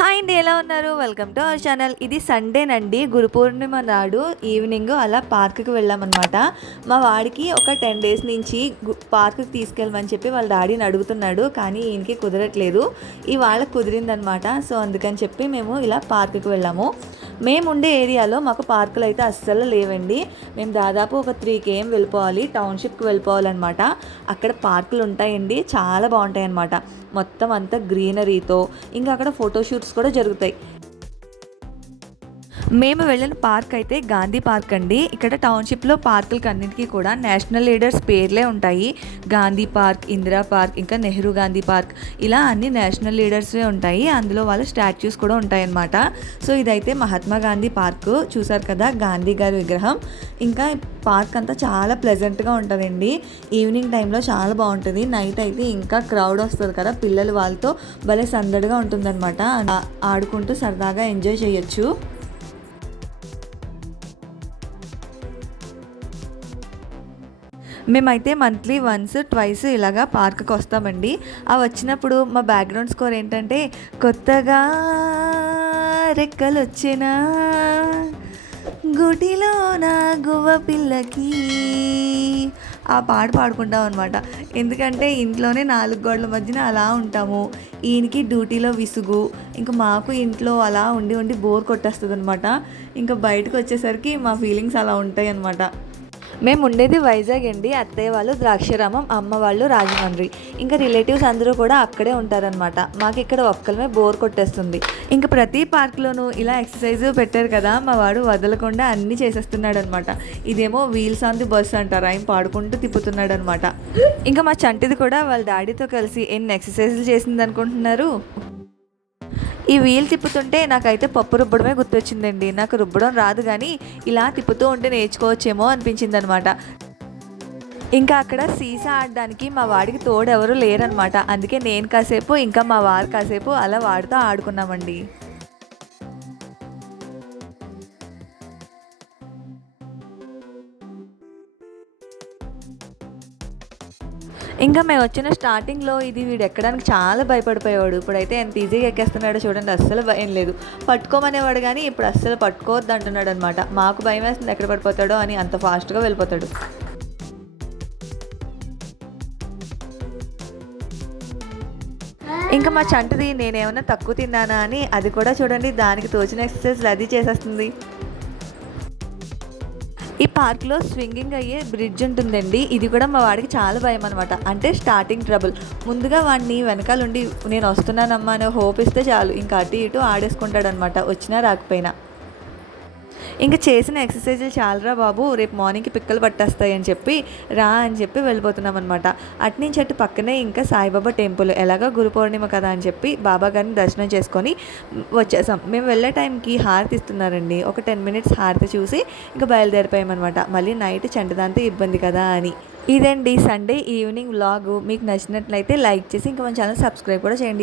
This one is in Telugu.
హాయ్ అండి ఎలా ఉన్నారు? Welcome to our channel. ఇది సండేనండి గురు పూర్ణిమ నాడు ఈవినింగ్ అలా పార్క్కి వెళ్ళామన్నమాట. మా వాడికి ఒక టెన్ డేస్ నుంచి పార్క్కి తీసుకెళ్ళమని చెప్పి వాళ్ళ డాడీని అడుగుతున్నాడు కానీ ఈయనకి కుదరట్లేదు. ఇవాళ కుదిరిందనమాట సో అందుకని చెప్పి మేము ఇలా పార్క్కి వెళ్ళాము. మేము ఉండే ఏరియాలో మాకు పార్కులు అయితే అస్సలు లేవండి. మేము దాదాపు ఒక త్రీ కేఎం వెళ్ళిపోవాలి టౌన్షిప్కి వెళ్ళిపోవాలన్నమాట. అక్కడ పార్కులు ఉంటాయండి చాలా బాగుంటాయి అన్నమాట మొత్తం అంతా గ్రీనరీతో ఇంకా అక్కడ ఫోటోషూట్స్ కూడా జరుగుతాయి. మేము వెళ్ళిన పార్క్ అయితే గాంధీ పార్క్ అండి. ఇక్కడ టౌన్షిప్లో పార్కులకి అన్నిటికీ కూడా నేషనల్ లీడర్స్ పేర్లే ఉంటాయి. గాంధీ పార్క్ ఇందిరా పార్క్ ఇంకా నెహ్రూ గాంధీ పార్క్. ఇలా అన్ని నేషనల్ లీడర్స్వే ఉంటాయి. అందులో వాళ్ళ స్టాచ్యూస్ కూడా ఉంటాయన్నమాట. సో ఇదైతే మహాత్మా గాంధీ పార్క్. చూసారు కదా గాంధీ గారి విగ్రహం. ఇంకా పార్క్ అంతా చాలా ప్లెజెంట్గా ఉంటుందండి. ఈవినింగ్ టైంలో చాలా బాగుంటుంది. నైట్ అయితే ఇంకా క్రౌడ్ వస్తుంది కదా పిల్లలు వాళ్ళతో భలే సందడిగా ఉంటుందన్నమాట. ఆడుకుంటూ సరదాగా ఎంజాయ్ చేయొచ్చు. మేమైతే మంత్లీ వన్స్ ట్వైస్ ఇలాగా పార్క్కి వస్తామండి. ఆ వచ్చినప్పుడు మా బ్యాక్గ్రౌండ్ స్కోర్ ఏంటంటే కొత్తగా రెక్కలు వచ్చినా గుడిలో నా గువ్వ పిల్లకి. ఆ పాట పాడుకుంటాం అనమాట ఎందుకంటే ఇంట్లోనే నాలుగు గోడల మధ్యన అలా ఉంటాము. ఈయనకి డ్యూటీలో విసుగు. ఇంకా మాకు ఇంట్లో అలా ఉండి ఉండి బోర్ కొట్టేస్తుంది అనమాట ఇంకా బయటకు వచ్చేసరికి మా ఫీలింగ్స్ అలా ఉంటాయి అనమాట మేము ఉండేది వైజాగ్ అండి. అత్తయ్య వాళ్ళు ద్రాక్షారామం అమ్మ వాళ్ళు రాజమండ్రి. ఇంకా రిలేటివ్స్ అందరూ కూడా అక్కడే ఉంటారనమాట మాకు ఇక్కడ ఒక్కలమే బోర్ కొట్టేస్తుంది. ఇంకా ప్రతి పార్క్లోనూ ఇలా ఎక్సర్సైజ్ పెట్టారు కదా మా వాడు వదలకుండా అన్నీ చేసేస్తున్నాడు అనమాట ఇదేమో వీల్స్ ఆన్ ది బస్ అంటారు ఆయన పాడుకుంటూ తిప్పుతున్నాడు అనమాట ఇంకా మా చంటిది కూడా వాళ్ళ డాడీతో కలిసి ఎన్ని ఎక్సర్సైజులు చేసింది అనుకుంటున్నారు ఈ వీల్ తిప్పుతుంటే నాకైతే పప్పు రుబ్బడమే గుర్తొచ్చిందండి. నాకు రుబ్బడం రాదు కానీ ఇలా తిప్పుతూ ఉంటే నేర్చుకోవచ్చేమో అనిపించింది అనమాట ఇంకా అక్కడ సీసా ఆడడానికి మా వాడికి తోడెవరూ లేరనమాట. అందుకే నేను కాసేపు ఇంకా మా వారు కాసేపు అలా వాడితో ఆడుకున్నామండి. ఇంకా మేము వచ్చిన స్టార్టింగ్లో ఇది వీడు ఎక్కడానికి చాలా భయపడిపోయేవాడు. ఇప్పుడైతే ఎంత ఈజీగా ఎక్కేస్తున్నాడో చూడండి అస్సలు భయం లేదు. పట్టుకోమనేవాడు కానీ ఇప్పుడు అస్సలు పట్టుకోవద్దు అంటున్నాడు అనమాట మాకు భయం వేస్తుంది ఎక్కడ పడిపోతాడో అని అంత ఫాస్ట్గా వెళ్ళిపోతాడు. ఇంకా మా చంటిది నేనేమన్నా తక్కువ తిన్నానా అని అది కూడా చూడండి దానికి తోచిన ఎక్సర్సైజ్లు అది చేసేస్తుంది. ఈ పార్క్లో స్వింగింగ్ అయ్యే బ్రిడ్జ్ ఉంటుందండి. ఇది కూడా మా వాడికి చాలా భయం అనమాట అంటే స్టార్టింగ్ ట్రబుల్ ముందుగా వాడిని వెనకాలండి నేను వస్తున్నానమ్మా అనే హోప్ ఇస్తే చాలు. ఇంకా అటు ఇటు ఆడేసుకుంటాడనమాట వచ్చినా రాకపోయినా. ఇంకా చేసిన ఎక్సర్సైజులు చాలరా బాబు రేపు మార్నింగ్కి పిక్కలు పట్టేస్తాయి అని చెప్పి రా అని చెప్పి వెళ్ళిపోతున్నాం అనమాట అట్నుంచి అటు పక్కనే ఇంకా సాయిబాబా టెంపుల్ ఎలాగో గురు పౌర్ణిమ కదా అని చెప్పి బాబా గారిని దర్శనం చేసుకొని వచ్చేసాం. మేము వెళ్ళే టైంకి హారతి ఇస్తున్నారండి. ఒక టెన్ మినిట్స్ హారతి చూసి ఇంకా బయలుదేరిపోయామన్నమాట. మళ్ళీ నైట్ చంటదాంతో ఇబ్బంది కదా అని. ఇదండి సండే ఈవినింగ్ వ్లాగ్. మీకు నచ్చినట్లయితే లైక్ చేసి ఇంకా మన ఛానల్ సబ్స్క్రైబ్ కూడా చేయండి.